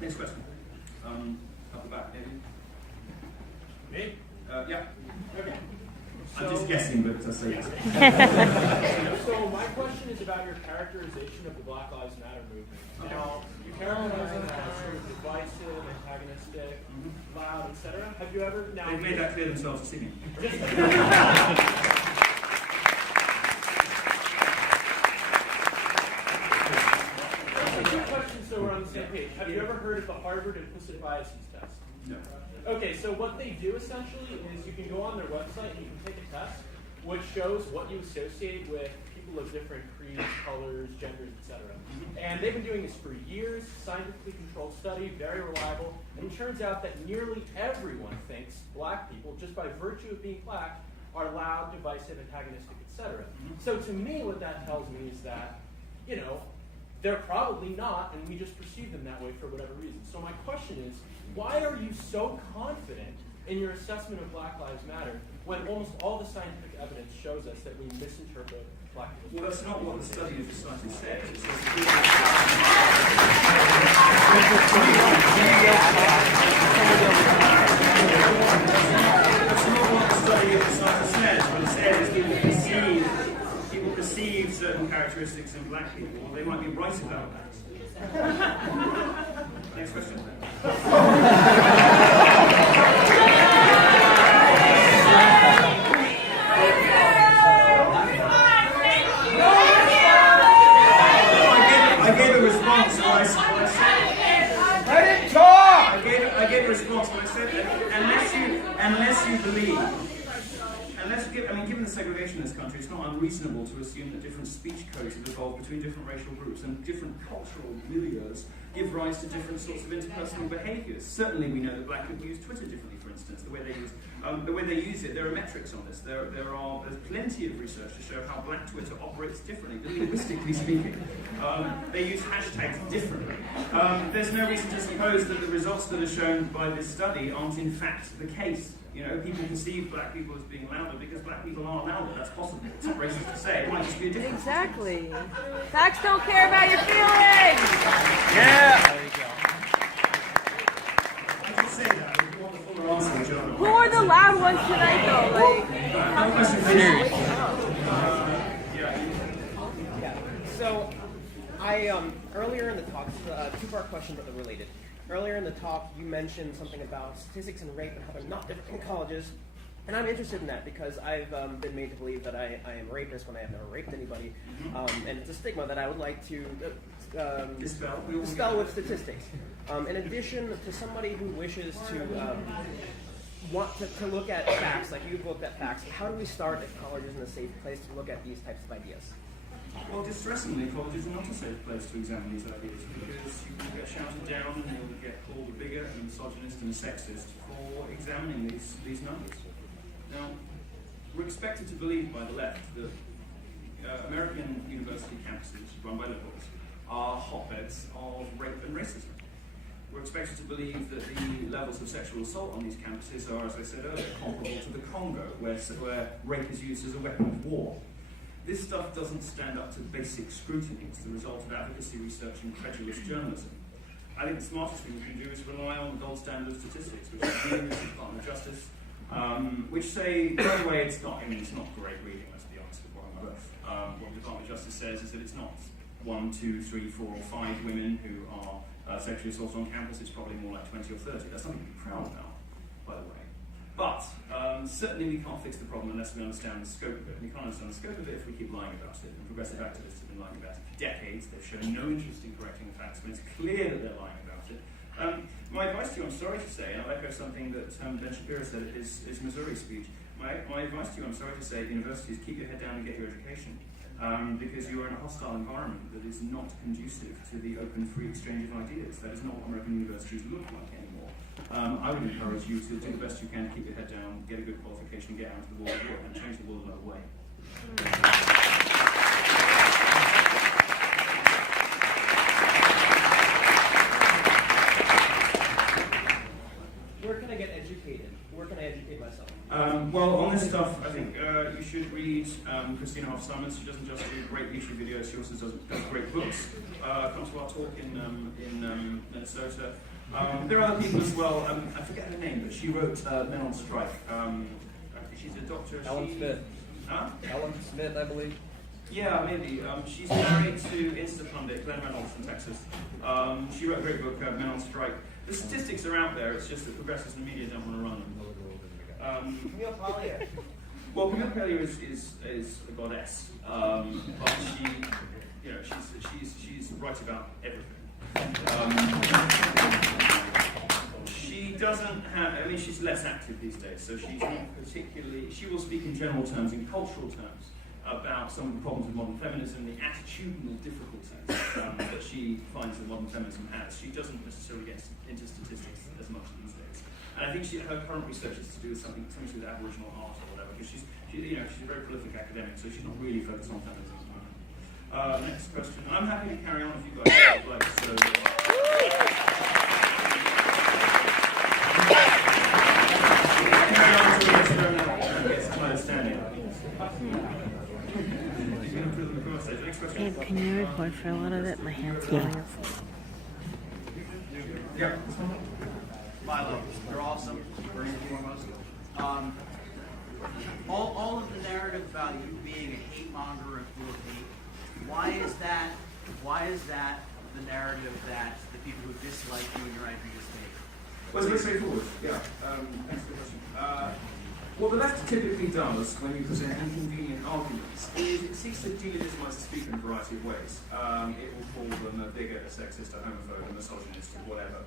Next question. Up the back, maybe. Me? Yeah. Okay. I'm just guessing, but I'll say yes. So my question is about your characterization of the Black Lives Matter movement. Now, you characterize it as sort of divisive, antagonistic, loud, etc. Have you ever now? They've made that clear themselves this evening. Two questions, so we're on the same page. Have you ever heard of the Harvard implicit biases test? No. Okay, so what they do essentially is you can go on their website and you can take a test which shows what you associate with people of different creeds, colors, genders, etc. And they've been doing this for years, scientifically controlled study, very reliable, and it turns out that nearly everyone thinks black people, just by virtue of being black, are loud, divisive, antagonistic, etc. So to me, what that tells me is that, you know, they're probably not, and we just perceive them that way for whatever reason. So my question is, why are you so confident in your assessment of Black Lives Matter when almost all the scientific evidence shows us that we misinterpret black people? Well, that's not what the study of the society says. It says that's not what the study of the society says. What it says is people perceive certain characteristics in black people. Well, they might be right about that. Next question. I gave a response when I said. Let him talk! I gave a response when I said unless you believe. Given the segregation in this country, it's not unreasonable to assume that different speech codes have evolved between different racial groups and different cultural milieus give rise to different sorts of interpersonal behaviours. Certainly, we know that black people use Twitter differently, for instance. The way they use it, there are metrics on this. There's plenty of research to show how black Twitter operates differently, linguistically speaking. They use hashtags differently. There's no reason to suppose that the results that are shown by this study aren't in fact the case. You know, people perceive black people as being louder because black people are louder. That's possible. It's not racist to say. It might just be a difference. Exactly. Facts don't care about your feelings. Yeah. There you go. I just say that. If you want the fuller answer, John. Who are the loud ones tonight, though? Another question, please. Yeah. So, earlier in the talk, two-part question, but they're related. Earlier in the talk, you mentioned something about statistics and rape and how they're not different in colleges. And I'm interested in that because I've been made to believe that I am a rapist when I have never raped anybody. And it's a stigma that I would like to dispel with statistics. In addition to somebody who wishes to want to look at facts, like you've looked at facts, how do we start if college isn't a safe place to look at these types of ideas? Well, distressingly, colleges are not a safe place to examine these ideas because you will get shouted down and you'll get called a bigot and misogynist and sexist for examining these numbers. Now, we're expected to believe by the left that American university campuses run by liberals are hotbeds of rape and racism. We're expected to believe that the levels of sexual assault on these campuses are, as I said earlier, comparable to the Congo, where rape is used as a weapon of war. This stuff doesn't stand up to basic scrutiny. It's the result of advocacy research and credulous journalism. I think the smartest thing you can do is rely on the gold standard of statistics, which is the Department of Justice, which say, by the way, it's not great reading, let's be honest with one another. What the Department of Justice says is that it's not 1, 2, 3, 4, or 5 women who are sexually assaulted on campus, it's probably more like 20 or 30. That's something to be proud about, by the way. But certainly we can't fix the problem unless we understand the scope of it. And we can't understand the scope of it if we keep lying about it. And progressive activists have been lying about it for decades. They've shown no interest in correcting the facts when it's clear that they're lying about it. My advice to you, I'm sorry to say, and I'll echo something that Ben Shapiro said at his Missouri speech. My advice to you, I'm sorry to say, at universities, keep your head down and get your education. Because you are in a hostile environment that is not conducive to the open, free exchange of ideas. That is not what American universities look like anymore. I would encourage you to do the best you can, keep your head down, get a good qualification, get out into the world of work, and change the world another way. Where can I get educated? Where can I educate myself? Well, on this stuff, I think you should read Christina Hoff-Simons. She doesn't just do great YouTube videos, she also does great books. Come to our talk in Minnesota. There are other people as well. I forget her name, but she wrote Men on Strike. I think she's a doctor. Ellen Smith. Huh? Ellen Smith, I believe. Yeah, maybe. She's married to Insta pundit Glenn Reynolds from Texas. She wrote a great book, Men on Strike. The statistics are out there, it's just that progressives in the media don't want to run them. Camille Collier. Well, Camille Collier is a goddess, but she's right about everything. She doesn't have, I mean, she's less active these days, so she's not particularly, she will speak in general terms, in cultural terms, about some of the problems with modern feminism, the attitudinal difficulties that she finds that modern feminism has. She doesn't necessarily get into statistics as much these days. And I think her current research is to do with something to do with Aboriginal art or whatever, because she's a very prolific academic, so she's not really focused on feminism at the moment. Next question. I'm happy to carry on if you guys would like. So, carry on until we get some understanding. Next question. Babe, can you record for a little bit? My hand's feeling. Yeah. Milo, you're awesome, first and foremost. All of the narrative about you being a hate monger and full of hate, why is that the narrative that the people who dislike you and your ideas take? Well, it's very straightforward. Yeah. Thanks for the question. What the left typically does when you present inconvenient arguments is it seeks to delegitimize the speaker in a variety of ways. It will call them a bigot, a sexist, a homophobe, a misogynist, or whatever.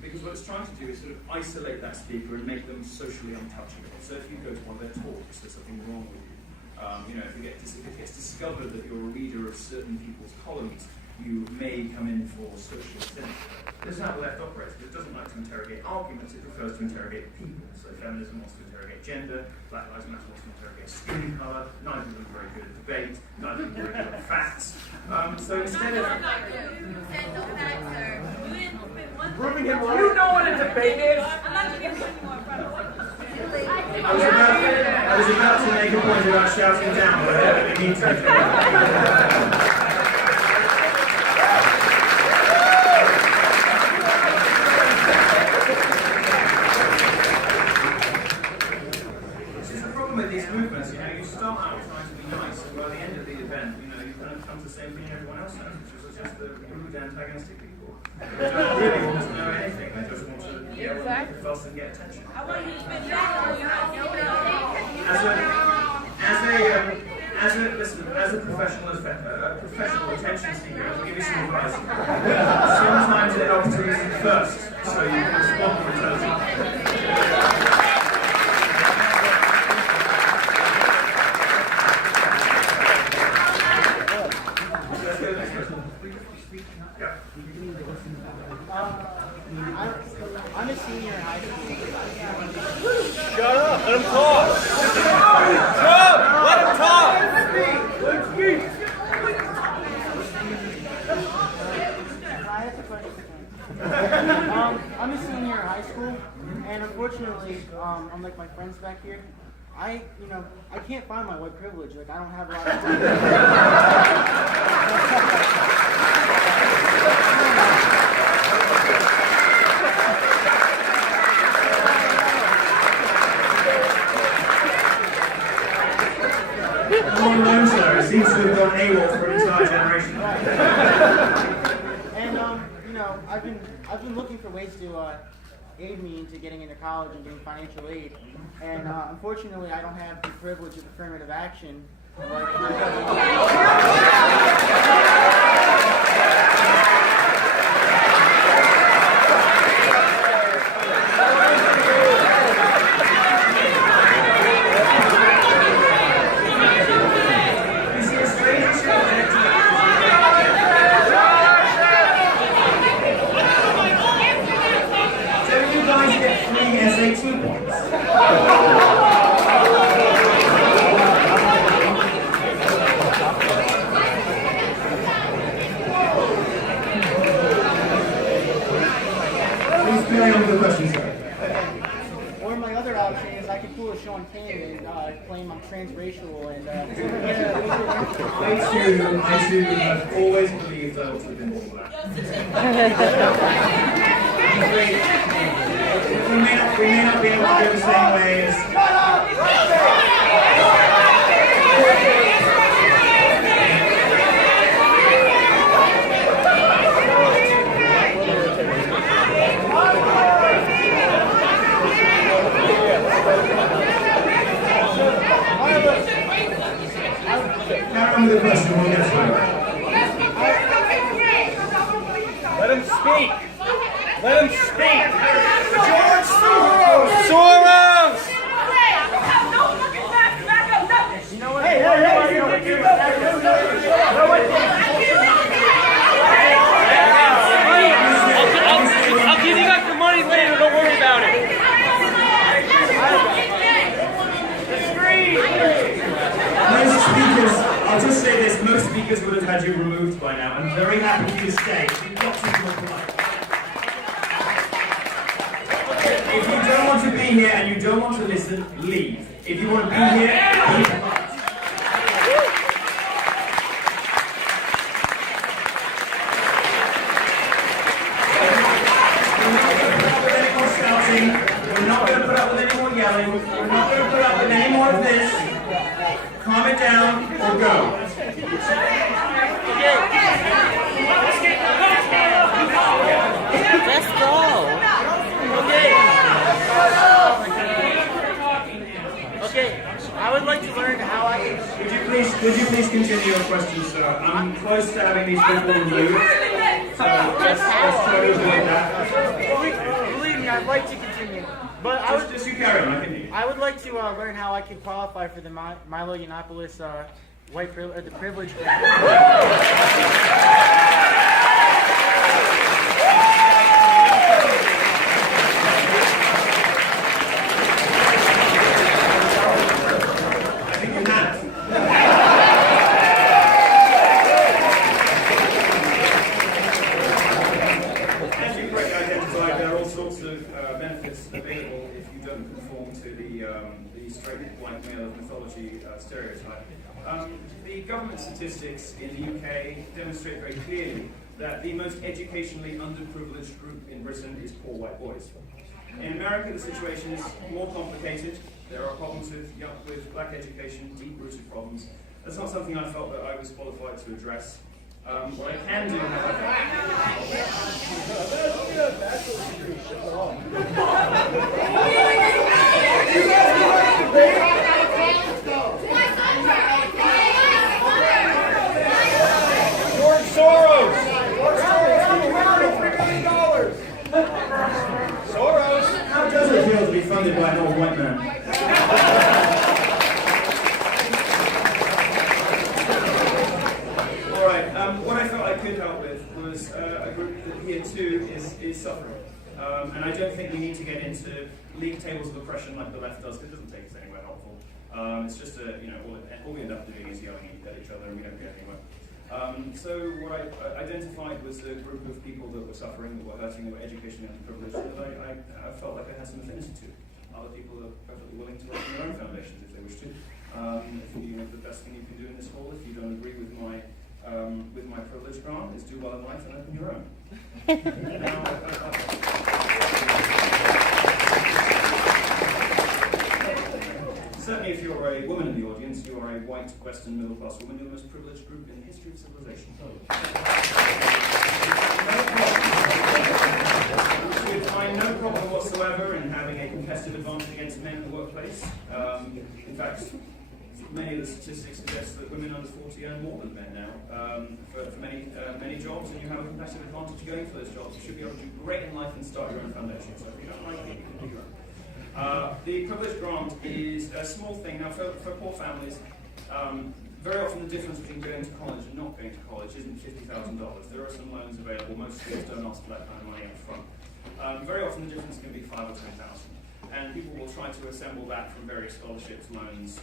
Because what it's trying to do is sort of isolate that speaker and make them socially untouchable. So if you go to one of their talks, there's something wrong with you. If it gets discovered that you're a reader of certain people's columns, you may come in for social sin. This is how the left operates. It doesn't like to interrogate arguments, it prefers to interrogate people. So feminism wants to interrogate gender, Black Lives Matter wants to interrogate skin colour, neither of them are very good at debate, neither of them are very good at facts. So instead of... Proving him wrong. You know what a debate is? I was about to make a point about shouting down, but I don't need to. With these movements, you start out trying to be nice, and by the end of the event, you kind of come to the same thing everyone else knows, which is just the rude, antagonistic people. They don't really want to know anything, they just want to yell and fuss and get attention. As a professional attention seeker, I'll give you some advice. Sometimes it helps to listen first, so you can respond more intelligently. I'm a senior in high school. Shut up! Let him talk! Shut up! Let him talk! I'm a senior in high school, and unfortunately, unlike my friends back here, I can't find my white privilege. Like, I don't have a lot of Everyone knows her. It seems to have gone AWOL for an entire generation. And I've been looking for ways to aid me into getting into college and getting financial aid. And unfortunately, I don't have the privilege of affirmative action. Sean King and claim I'm transracial and. I too have always believed I ought to have been all that. we may not be able to go the same way as. Carry on with the question, we'll get through. Let him speak. Let him speak. George Soros. Soros. You know what? I'll give you back the money later. Don't worry about it. Most speakers, I'll just say this, most speakers would have had you removed by now. I'm very happy for you to stay. Lots of your life. If you don't want to be here and you don't want to listen, leave. If you want to be here, leave. We're not going to put up with any more yelling. We're not going to put up with any more of this. Calm it down or go. Let's go. Okay, I would like to learn how I can... Would you please continue your question, sir? I'm close to having these people removed. So let's try to avoid that. Believe me, I'd like to continue. But Just you carry on, I can hear you. I would like to learn how I can qualify for the Milo Yiannopoulos the privilege grant. I think you have. As you correctly identified, there are all sorts of benefits available if you don't conform to the straight white male of mythology stereotype. The government statistics in the UK demonstrate very clearly that the most educationally underprivileged group in Britain is poor white boys. In America, the situation is more complicated. There are problems with black education, deep-rooted problems. That's not something I felt that I was qualified to address. What I can do, George Soros. Soros. how does it feel to be funded by an old white man? What I felt I could help with was a group that here too is suffering. And I don't think we need to get into league tables of oppression like the left does, because it doesn't take us anywhere helpful. It's just all we end up doing is yelling at each other and we don't get anywhere. So what I identified was a group of people that were suffering, that were hurting, that were educationally underprivileged, that I felt like I had some affinity to. Other people are perfectly willing to open their own foundations if they wish to. The best thing you can do in this hall, if you don't agree with my privilege grant, is do well in life and open your own. Certainly if you're a woman in the audience, you are a white, Western, middle-class woman, you're the most privileged group in the history of civilization. You would find no problem whatsoever in having a competitive advantage against men in the workplace. In fact, many of the statistics suggest that women under 40 earn more than men now for many jobs, and you have a competitive advantage going for those jobs. You should be able to do great in life and start your own foundation. So if you don't like it, you can do your own. The privilege grant is a small thing. Now, for poor families, very often the difference between going to college and not going to college isn't $50,000. There are some loans available. Most schools don't ask for that kind of money up front. Very often the difference can be $5,000 or $10,000. And people will try to assemble that from various scholarships, loans.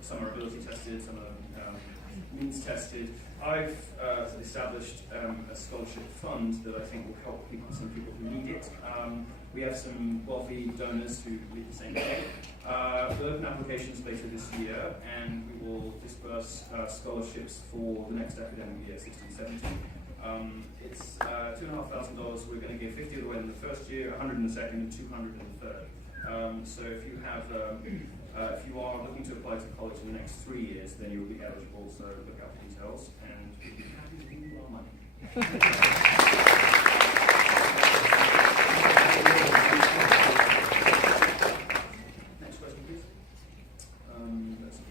Some are ability tested, some are means tested. I've established a scholarship fund that I think will help some people who need it. We have some wealthy donors who lead the same way. We'll open applications later this year, and we will disperse scholarships for the next academic year, 16-17. It's $2,500. We're going to give 50 of the way in the first year, 100 in the second, and 200 in the third. So if you have, if you are looking to apply to college in the next 3 years, then you will be eligible. So look out for details, and we'll be happy to give you our money. Next question, please. Let's do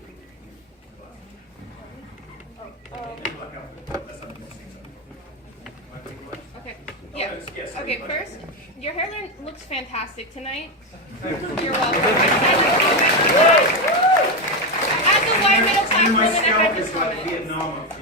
Okay. Yeah. Yes, Okay. sorry. First, your hairline looks fantastic tonight. You're welcome. As a white middle class My woman, I scalp had is this like comment. Vietnam.